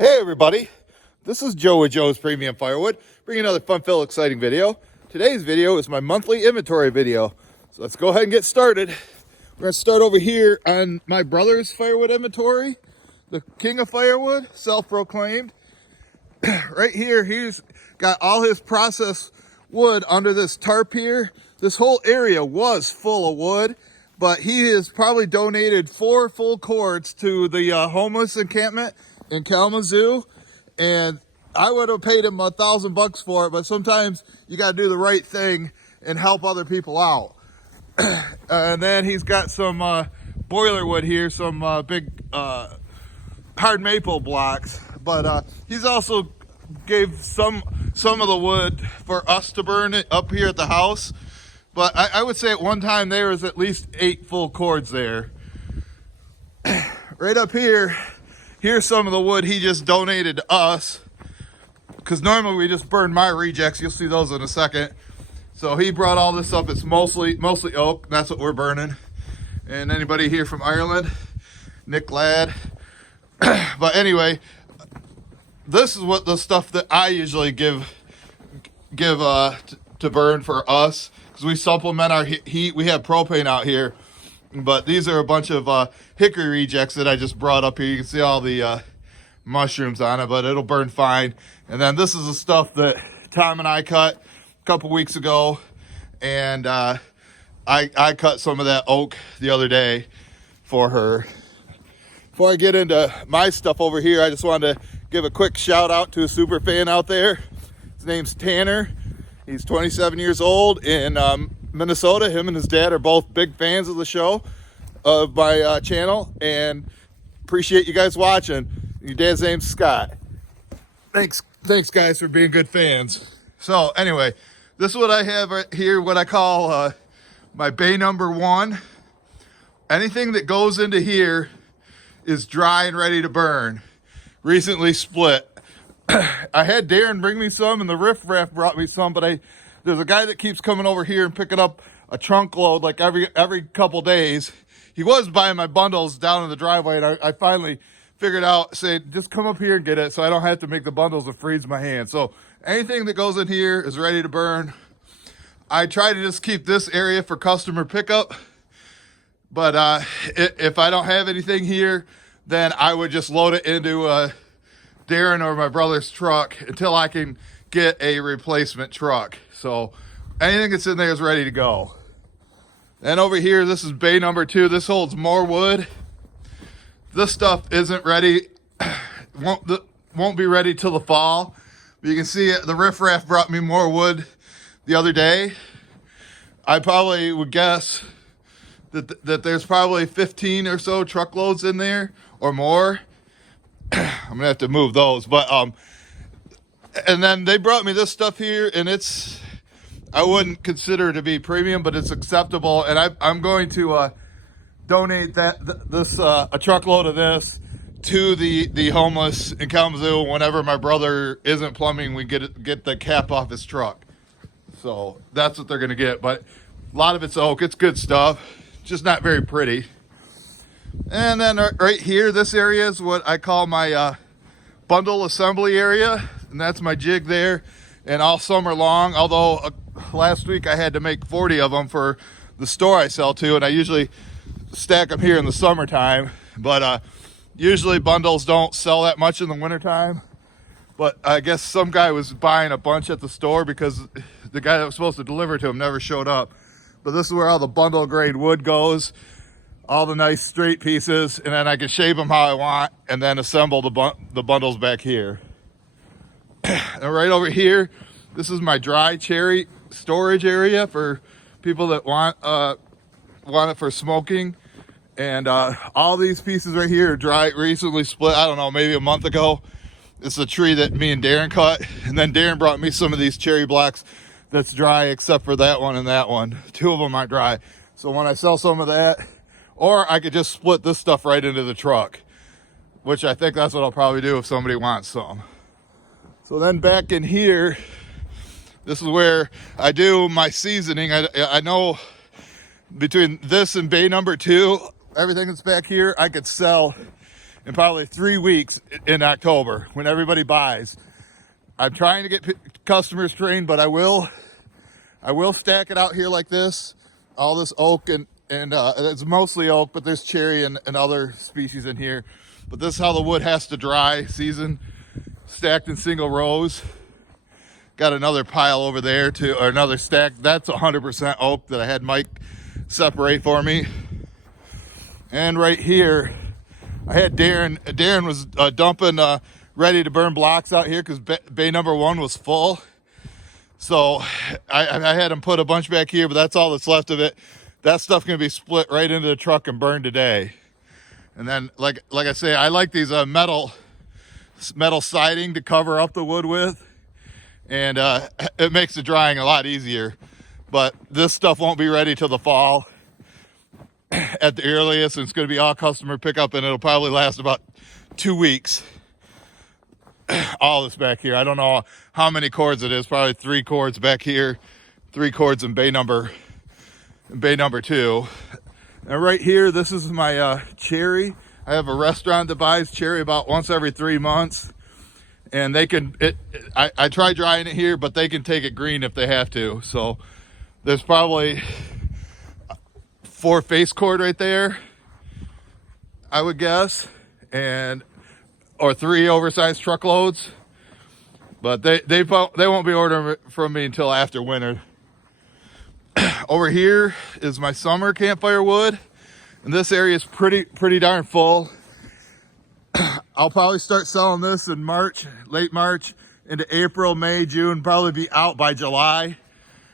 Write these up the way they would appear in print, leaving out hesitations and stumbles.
Hey everybody, this is Joe with Joe's Premium Firewood, bringing another fun-filled, exciting video. Today's video is my monthly inventory video, so let's go ahead and get started. We're going to start over here on my brother's firewood inventory, the king of firewood, self-proclaimed. Right here, he's got all his processed wood under this tarp here. This whole area was full of wood, but he has probably donated 4 full cords to the homeless encampment in Kalamazoo, and I would have paid him $1,000 for it, but sometimes you got to do the right thing and help other people out. And then he's got some boiler wood here, some big hard maple blocks, but he's also gave some of the wood for us to burn it up here at the house. But I would say at one time there was at least 8 full cords there. Right up here, here's some of the wood he just donated to us, because normally we just burn my rejects. You'll see those in a second. So he brought all this up. It's mostly oak. That's what we're burning. And anybody here from Ireland? Nick Ladd. But anyway, this is what the stuff that I usually give to burn for us, because we supplement our heat. We have propane out here. But these are a bunch of hickory rejects that I just brought up here. You can see all the mushrooms on it, but it'll burn fine. And then this is the stuff that Tom and I cut a couple weeks ago. And I cut some of that oak the other day for her. Before I get into my stuff over here, I just wanted to give a quick shout out to a super fan out there. His name's Tanner. He's 27 years old in Minnesota. Him and his dad are both big fans of the show, of my channel, and appreciate you guys watching. Your dad's name's Scott. Thanks guys for being good fans. So anyway, this is what I have right here, what I call my bay number 1. Anything that goes into here is dry and ready to burn. Recently split. I had Darren bring me some, and the riffraff brought me some, but there's a guy that keeps coming over here and picking up a trunk load like every couple days. He was buying my bundles down in the driveway, and I finally figured out, said, just come up here and get it so I don't have to make the bundles and freeze my hand. So anything that goes in here is ready to burn. I try to just keep this area for customer pickup, but if I don't have anything here, then I would just load it into Darren or my brother's truck until I can get a replacement truck. So anything that's in there is ready to go. Then over here, this is bay number 2. This holds more wood. This stuff isn't ready, won't be ready till the fall. But you can see the riffraff brought me more wood the other day. I probably would guess that there's probably 15 or so truckloads in there or more. I'm gonna have to move those, but and then they brought me this stuff here, and I wouldn't consider it to be premium, but it's acceptable, and I'm going to donate a truckload of this to the homeless in Kalamazoo. Whenever my brother isn't plumbing, we get the cap off his truck. So that's what they're gonna get. But a lot of it's oak. It's good stuff, just not very pretty. And then right here, this area is what I call my bundle assembly area, and that's my jig there. And all summer long, although last week I had to make 40 of them for the store I sell to, and I usually stack them here in the summertime, but usually bundles don't sell that much in the wintertime. But I guess some guy was buying a bunch at the store because the guy that was supposed to deliver to him never showed up. But this is where all the bundle grade wood goes, all the nice straight pieces, and then I can shape them how I want and then assemble the bundles back here. And right over here, this is my dry cherry storage area for people that want it for smoking. And all these pieces right here are dry, recently split, I don't know, maybe a month ago. It's a tree that me and Darren cut, and then Darren brought me some of these cherry blocks that's dry, except for that one and that one. 2 of them aren't dry. So when I sell some of that, or I could just split this stuff right into the truck, which I think that's what I'll probably do if somebody wants some. So then back in here, this is where I do my seasoning. I know between this and bay number 2, everything that's back here, I could sell in probably 3 weeks in October when everybody buys. I'm trying to get customers trained, but I will stack it out here like this. All this oak and it's mostly oak, but there's cherry and other species in here. But this is how the wood has to dry season, stacked in single rows. Got another pile over there too, or another stack. That's 100% oak that I had Mike separate for me. And right here, I had Darren. Darren was dumping, ready to burn blocks out here because bay number 1 was full. So I had him put a bunch back here, but that's all that's left of it. That stuff can be split right into the truck and burned today. And then, like I say, I like these metal siding to cover up the wood with, and it makes the drying a lot easier. But this stuff won't be ready till the fall at the earliest, and it's going to be all customer pickup, and it'll probably last about 2 weeks. All this back here, I don't know how many cords it is, probably 3 cords back here, 3 cords in bay number 2. And right here, this is my cherry. I have a restaurant that buys cherry about once every 3 months, and they can I try drying it here, but they can take it green if they have to. So there's probably 4 face cord right there, I would guess, or 3 oversized truckloads. But they won't be ordering from me until after winter. Over here is my summer campfire wood, and this area is pretty darn full. I'll probably start selling this in March, late March into April, May, June, probably be out by July.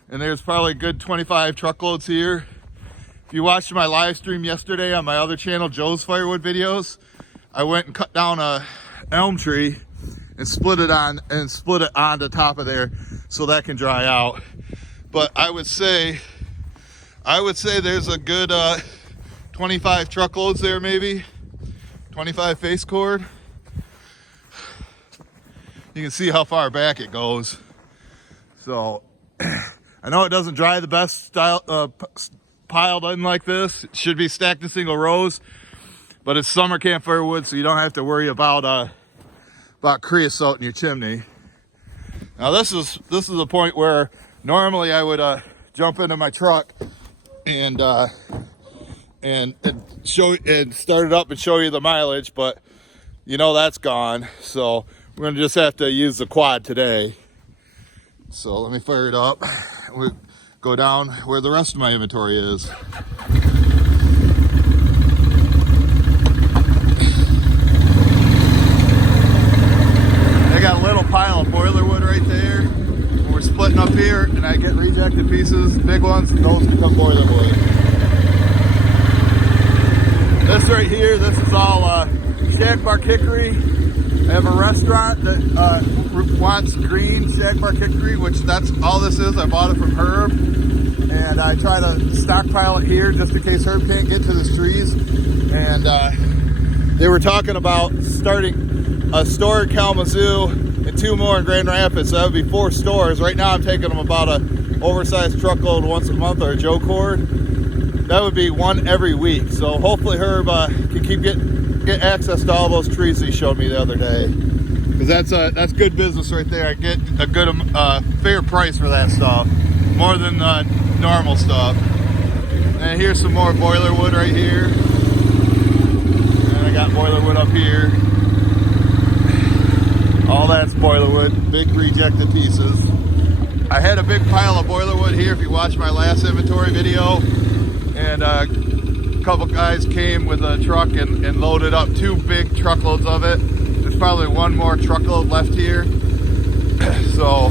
And there's probably a good 25 truckloads here. If you watched my live stream yesterday on my other channel, Joe's Firewood Videos, I went and cut down a elm tree and split it on the top of there so that can dry out. But I would say there's a good 25 truckloads there, maybe 25 face cord. You can see how far back it goes. So I know it doesn't dry the best style piled in like this. It should be stacked in single rows, but it's summer campfire wood, so you don't have to worry about creosote in your chimney. Now this is the point where normally I would jump into my truck and start it up and show you the mileage, but you know that's gone. So we're gonna just have to use the quad today. So let me fire it up. We'll go down where the rest of my inventory is. I got a little pile of boiler wood right there. We're splitting up here, and I get rejected pieces, big ones, those become boiler wood. This right here, this is all shagbark hickory. I have a restaurant that wants green shagbark hickory, which that's all this is. I bought it from Herb, and I try to stockpile it here just in case Herb can't get to his trees. And they were talking about starting a store in Kalamazoo and 2 more in Grand Rapids, so that would be 4 stores. Right now I'm taking them about a oversized truckload once a month, or a Joe cord. That would be 1 every week. So hopefully Herb can get access to all those trees he showed me the other day, because that's good business right there. I get a good fair price for that stuff, more than normal stuff. And here's some more boiler wood right here, and I got boiler wood up here. All that's boiler wood, big rejected pieces. I had a big pile of boiler wood here if you watched my last inventory video, and a couple guys came with a truck and loaded up 2 big truckloads of it. There's probably 1 more truckload left here. So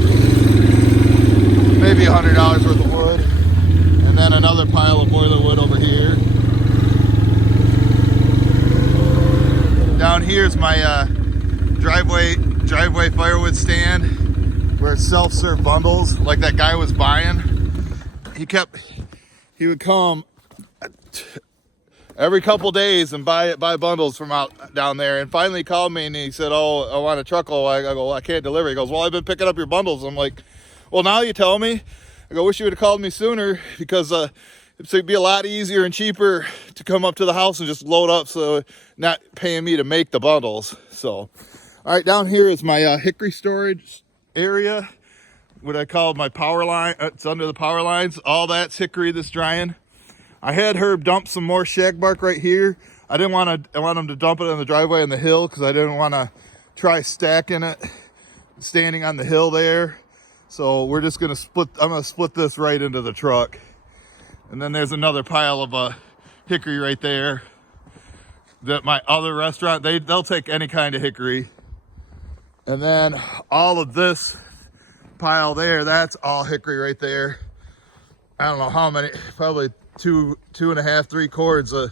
maybe $100 worth of wood. And then another pile of boiler wood over here. Down here's my driveway firewood stand where it's self-serve bundles like that guy was buying. He would come every couple days and buy bundles from out down there, and finally called me and he said, "Oh, I want a truckload." I go, "Well, I can't deliver." He goes, "Well, I've been picking up your bundles." I'm like, "Well, now you tell me." I go, "Wish you would have called me sooner, because So it'd be a lot easier and cheaper to come up to the house and just load up, so not paying me to make the bundles. So, all right, down here is my hickory storage area, what I call my power line. It's under the power lines. All that's hickory that's drying. I had Herb dump some more shag bark right here. I didn't want to. I want him to dump it in the driveway on the hill because I didn't want to try stacking it, standing on the hill there. So we're just gonna split. I'm gonna split this right into the truck. And then there's another pile of hickory right there. That my other restaurant, they'll take any kind of hickory. And then all of this pile there, that's all hickory right there. I don't know how many, probably two and a half, 3 cords of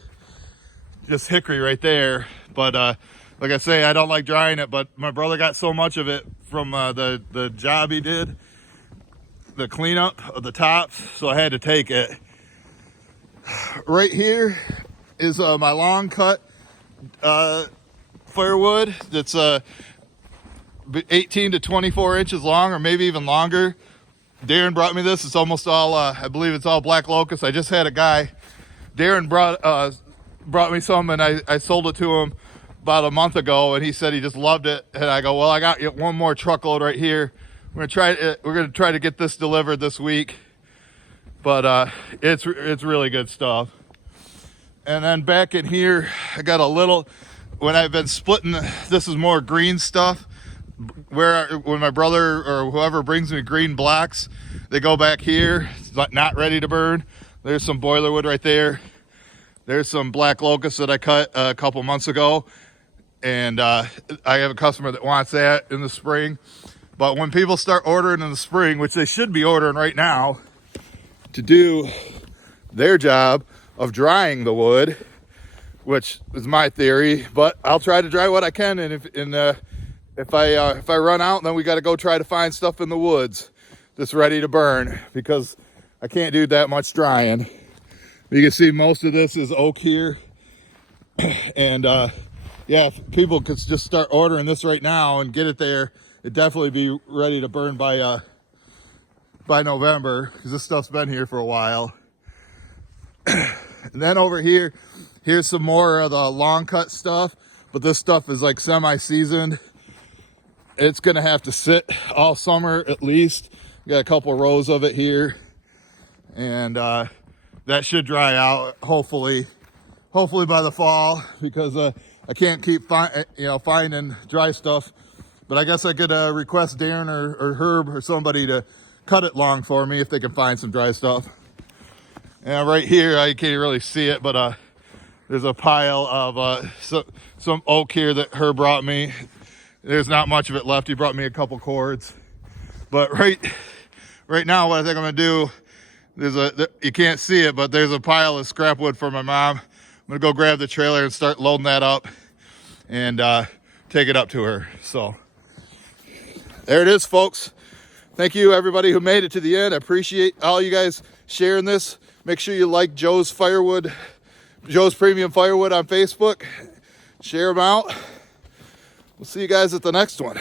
just hickory right there. But like I say, I don't like drying it, but my brother got so much of it from the job he did, the cleanup of the tops, so I had to take it. Right here is my long cut firewood that's 18 to 24 inches long, or maybe even longer. Darren brought me this. It's almost all, I believe it's all black locust. I just had a guy, Darren brought me some, and I sold it to him about a month ago, and he said he just loved it. And I go, well, I got one more truckload right here. We're gonna try to get this delivered this week. But it's really good stuff. And then back in here, I got a little, when I've been splitting, this is more green stuff. When my brother or whoever brings me green blocks, they go back here, it's not ready to burn. There's some boiler wood right there. There's some black locust that I cut a couple months ago. And I have a customer that wants that in the spring. But when people start ordering in the spring, which they should be ordering right now, to do their job of drying the wood, which is my theory, but I'll try to dry what I can, and if I run out, then we got to go try to find stuff in the woods that's ready to burn, because I can't do that much drying. You can see most of this is oak here, and yeah, if people could just start ordering this right now and get it there, it'd definitely be ready to burn by November, because this stuff's been here for a while. And then over here, here's some more of the long cut stuff, but this stuff is like semi-seasoned. It's gonna have to sit all summer at least. Got a couple rows of it here, and that should dry out hopefully by the fall, because I can't keep finding dry stuff. But I guess I could request Darren or Herb or somebody to cut it long for me if they can find some dry stuff. And right here, I can't really see it, but there's a pile of some oak here that Herb brought me. There's not much of it left. He brought me a couple cords. But right now, what I think I'm gonna do, you can't see it, but there's a pile of scrap wood for my mom. I'm gonna go grab the trailer and start loading that up and take it up to her. So there it is, folks. Thank you, everybody who made it to the end. I appreciate all you guys sharing this. Make sure you like Joe's Premium Firewood on Facebook. Share them out. We'll see you guys at the next one.